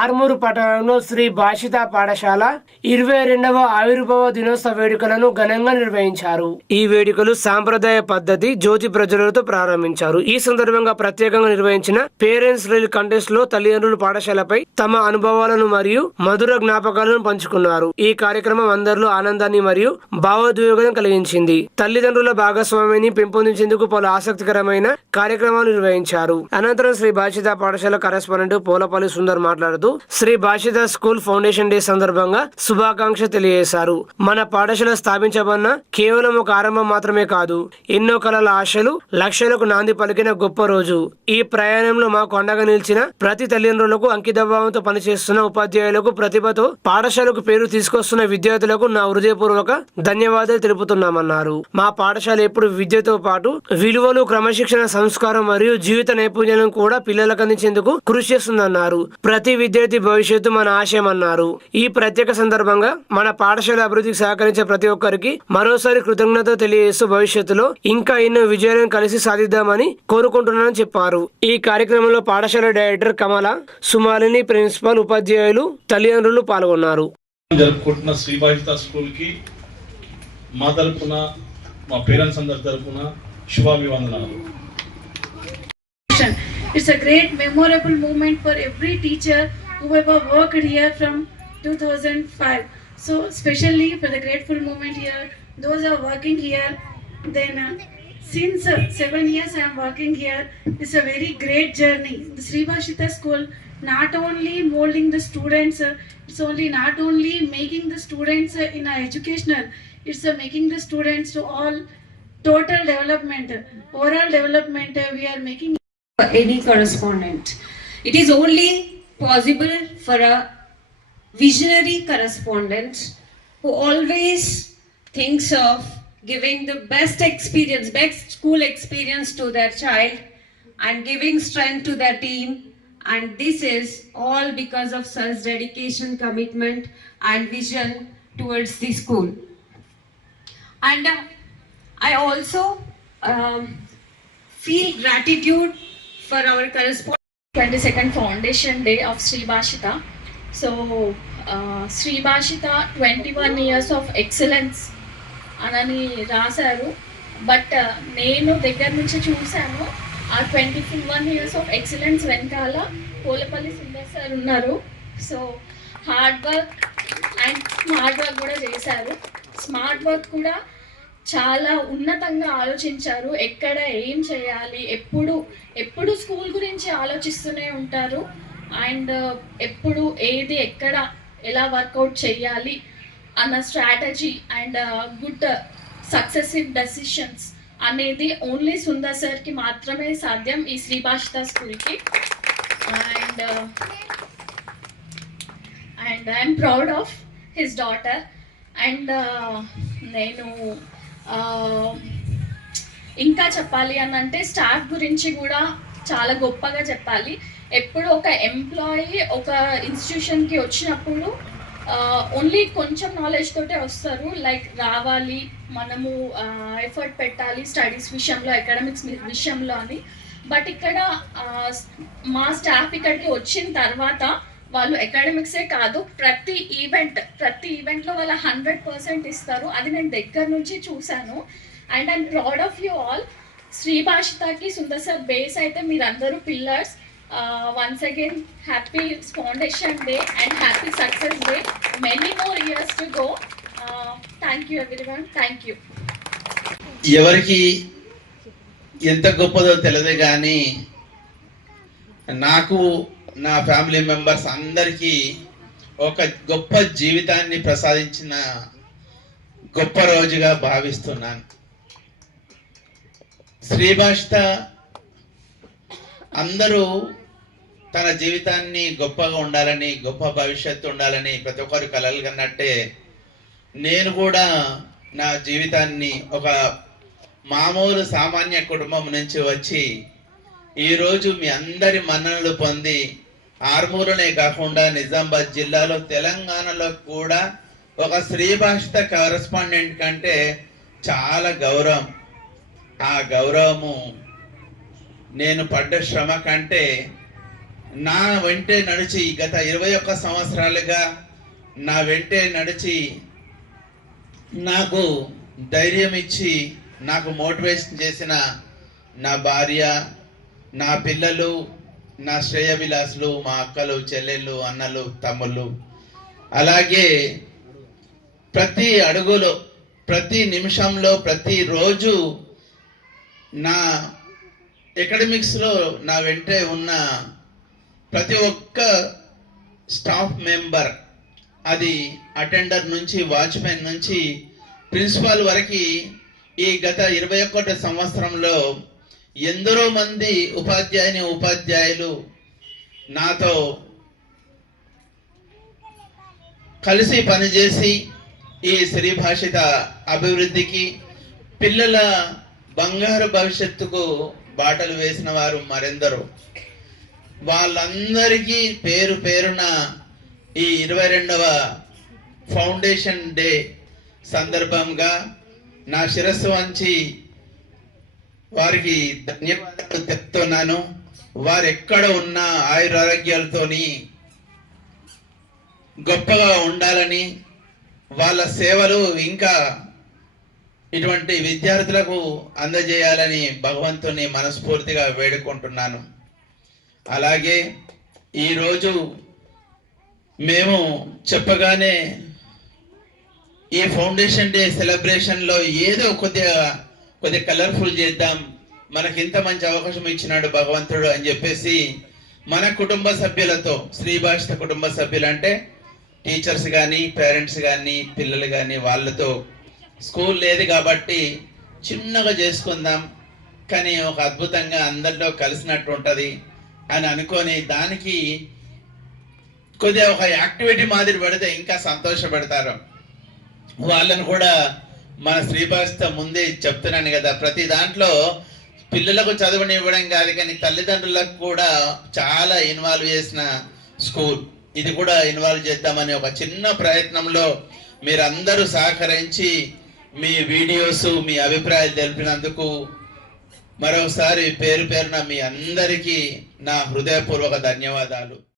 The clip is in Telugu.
ఆర్మూరు పట్టణంలో శ్రీ భాషిత పాఠశాల 22వ ఆవిర్భావ దినోత్సవ వేడుకలను ఘనంగా నిర్వహించారు. ఈ వేడుకలు సాంప్రదాయ పద్ధతి జ్యోతి ప్రజ్వలనతో ప్రారంభించారు. ఈ సందర్భంగా ప్రత్యేకంగా నిర్వహించిన పేరెంట్స్ రైల్ కంటెస్ట్ లో తల్లిదండ్రులు పాఠశాలపై తమ అనుభవాలను మరియు మధుర జ్ఞాపకాలను పంచుకున్నారు. ఈ కార్యక్రమం అందరిలో ఆనందాన్ని మరియు భావోద్వేగం కలిగించింది. తల్లిదండ్రుల భాగస్వామ్యాన్ని పెంపొందించేందుకు పలు ఆసక్తికరమైన కార్యక్రమాలు నిర్వహించారు. అనంతరం శ్రీ భాషిత పాఠశాల కరెస్పాండెంట్ పోలపల్లి సుందర్ మాట్లాడుతూ Sri Bhashita school foundation day సందర్భంగా శుభాకాంక్ష తెలియజేశారు. మన పాఠశాల స్థాపించబడిన కేవలం ఒక ఆరంభం మాత్రమే కాదు, ఎన్నో కళల ఆశలు లక్ష్యాలకు నాంది పలికిన గొప్ప రోజు. ఈ ప్రయాణంలో మాకు అండగా నిలిచిన ప్రతి తల్లిదండ్రులకు, అంకితభావంతో పనిచేస్తున్న ఉపాధ్యాయులకు, ప్రతిభతో పాఠశాలకు పేరు తీసుకొస్తున్న విద్యార్థులకు నా హృదయపూర్వక ధన్యవాదాలు తెలుపుతున్నామన్నారు. మా పాఠశాల ఎప్పుడు విద్యతో పాటు విలువలు, క్రమశిక్షణ, సంస్కారం మరియు జీవిత నైపుణ్యాలను కూడా పిల్లలకు అందించేందుకు కృషి చేస్తుందన్నారు. ప్రతి విద్యార్థి భవిష్యత్తు మన ఆశయం అన్నారు. ఈ ప్రత్యేక సందర్భంగా మన పాఠశాల అభివృద్ధికి సహకరించే ప్రతి ఒక్కరికి మరోసారి కృతజ్ఞత తెలియజేస్తూ భవిష్యత్తులో ఇంకా ఎన్నో విజయాలను కలిసి సాధిద్దామని కోరుకుంటున్నానని చెప్పారు. ఈ కార్యక్రమంలో పాఠశాల డైరెక్టర్ కమల, సుమాలిని, ప్రిన్సిపల్, ఉపాధ్యాయులు, తల్లిదండ్రులు పాల్గొన్నారు. జరుపుకుంటున్న శ్రీ భాషిత స్కూల్ కి మా తరపున, మా పేరెంట్స్ అందరి తరపున శుభాభివందనాలు. It's a great memorable moment for every teacher who ever worked here from 2005. So especially for the grateful moment here, those are working here. Then since 7 years I am working here. It's a very great journey. The Sri Bhashita School not only molding the students, it's only not only making the students in a educational, it's making the students to all total development, overall development. We are making any correspondent. It is only possible for a visionary correspondent who always thinks of giving the best experience, best school experience to their child and giving strength to their team. And this is all because of such dedication, commitment and vision towards the school. And I also feel gratitude for our correspondent 22nd Foundation Day of Sri Bhashita. So Sri Bhashita 21 years of excellence anani rasaru, but nenu దగ్గర నుంచి చూసాను ఆ 21 years of excellence వెనకాల పోలపల్లి సుందర్ సార్ ఉన్నారు. So hard work and smart work కూడా చేశారు. స్మార్ట్ వర్క్ కూడా చాలా ఉన్నతంగా ఆలోచించారు. ఎక్కడ ఏం చేయాలి, ఎప్పుడు స్కూల్ గురించి ఆలోచిస్తూనే ఉంటారు. అండ్ ఎప్పుడు ఏది ఎక్కడ ఎలా వర్కౌట్ చేయాలి అన్న strategy and good successive decisions అనేది ఓన్లీ సుందర్ సార్కి మాత్రమే సాధ్యం ఈ శ్రీ భాషిత స్కూల్కి. And I'm proud of his daughter. And నేను ఇంకా చెప్పాలి అని అంటే స్టాఫ్ గురించి కూడా చాలా గొప్పగా చెప్పాలి. ఎప్పుడు ఒక ఎంప్లాయీ ఒక ఇన్స్టిట్యూషన్కి వచ్చినప్పుడు ఓన్లీ కొంచెం నాలెడ్జ్ తోటే వస్తారు. లైక్ రావాలి, మనము ఎఫర్ట్ పెట్టాలి స్టడీస్ విషయంలో, అకాడమిక్స్ విషయంలో అని. బట్ ఇక్కడ మా స్టాఫ్ ఇక్కడికి వచ్చిన తర్వాత వాళ్ళు అకాడమిక్సే కాదు, ప్రతి ఈవెంట్లో వాళ్ళ 100% ఇస్తారు. అది నేను దగ్గర నుంచి చూశాను. And I'm proud of you all. Shri భాషితకి సుందర్ సార్ బేస్ అయితే మీరందరూ pillars. Once again happy foundation day and happy success day. Many more years to go. Thank you everyone. Thank you. ఎవరికి ఎంత గొప్పదో తెలియదు కానీ నాకు, నా ఫ్యామిలీ మెంబర్స్ అందరికీ ఒక గొప్ప జీవితాన్ని ప్రసాదించిన గొప్ప రోజుగా భావిస్తున్నాను. శ్రీ భాషిత అందరూ తన జీవితాన్ని గొప్పగా ఉండాలని, గొప్ప భవిష్యత్తు ఉండాలని ప్రతి ఒక్కరు కలలు కన్నట్టే నేను కూడా నా జీవితాన్ని ఒక మామూలు సామాన్య కుటుంబం నుంచి వచ్చి ఈరోజు మీ అందరి మన్ననలు పొంది ఆర్మూరునే కాకుండా నిజామాబాద్ జిల్లాలో, తెలంగాణలో కూడా ఒక శ్రీ భాషిత కరెస్పాండెంట్ కంటే చాలా గౌరవం. ఆ గౌరవము నేను పడ్డ శ్రమ కంటే నా వెంటే నడిచి గత 21 సంవత్సరాలుగా నా వెంటే నడిచి నాకు ధైర్యం ఇచ్చి నాకు మోటివేషన్ చేసిన నా భార్య, నా పిల్లలు, నా శ్రేయభిలాసులు, మా అక్కలు, చెల్లెళ్ళు, అన్నలు, తమ్ముళ్ళు, అలాగే ప్రతి అడుగులో, ప్రతి నిమిషంలో, ప్రతిరోజు నా అకాడమిక్స్లో నా వెంటే ఉన్న ప్రతి ఒక్క స్టాఫ్ మెంబర్, అది అటెండర్ నుంచి వాచ్మెన్ నుంచి ప్రిన్సిపాల్ వరకు ఈ గత 21 సంవత్సరంలో ఎందరో మంది ఉపాధ్యాయులు నాతో కలిసి పనిచేసి ఈ శ్రీ భాషిత అభివృద్ధికి, పిల్లల బంగారు భవిష్యత్తుకు బాటలు వేసిన వారు మరెందరో. వాళ్ళందరికీ పేరు పేరున ఈ 22వ ఫౌండేషన్ డే సందర్భంగా నా శిరస్సు వంచి వారికి ధన్యవాదాలు చెప్తున్నాను. వారు ఎక్కడ ఉన్నా ఆయురారోగ్యాలతోని గొప్పగా ఉండాలని, వాళ్ళ సేవలు ఇంకా ఇటువంటి విద్యార్థులకు అందజేయాలని భగవంతుని మనస్ఫూర్తిగా వేడుకుంటున్నాను. అలాగే ఈరోజు మేము చెప్పగానే ఈ ఫౌండేషన్ డే సెలబ్రేషన్లో ఏదో కొద్దిగా కలర్ఫుల్ చేద్దాం, మనకి ఇంత మంచి అవకాశం ఇచ్చినాడు భగవంతుడు అని చెప్పేసి మన కుటుంబ సభ్యులతో, శ్రీ భాషిత కుటుంబ సభ్యులు అంటే టీచర్స్ కానీ, పేరెంట్స్ కానీ, పిల్లలు కానీ, వాళ్ళతో స్కూల్ లేదు కాబట్టి చిన్నగా చేసుకుందాం, కానీ ఒక అద్భుతంగా అందరిలో కలిసినట్టు ఉంటుంది అని అనుకొని దానికి కొద్దిగా ఒక యాక్టివిటీ మాదిరి పెడితే ఇంకా సంతోషపడతారు. వాళ్ళను కూడా మన శ్రీ భాషిత ముందే చెప్తున్నాను కదా, ప్రతి దాంట్లో పిల్లలకు చదువునివ్వడం కాదు కానీ తల్లిదండ్రులకు కూడా చాలా ఇన్వాల్వ్ చేసిన స్కూల్. ఇది కూడా ఇన్వాల్వ్ చేద్దామని ఒక చిన్న ప్రయత్నంలో మీరందరూ సహకరించి మీ వీడియోస్, మీ అభిప్రాయాలు తెలిపినందుకు మరోసారి పేరు పేరున మీ అందరికీ నా హృదయపూర్వక ధన్యవాదాలు.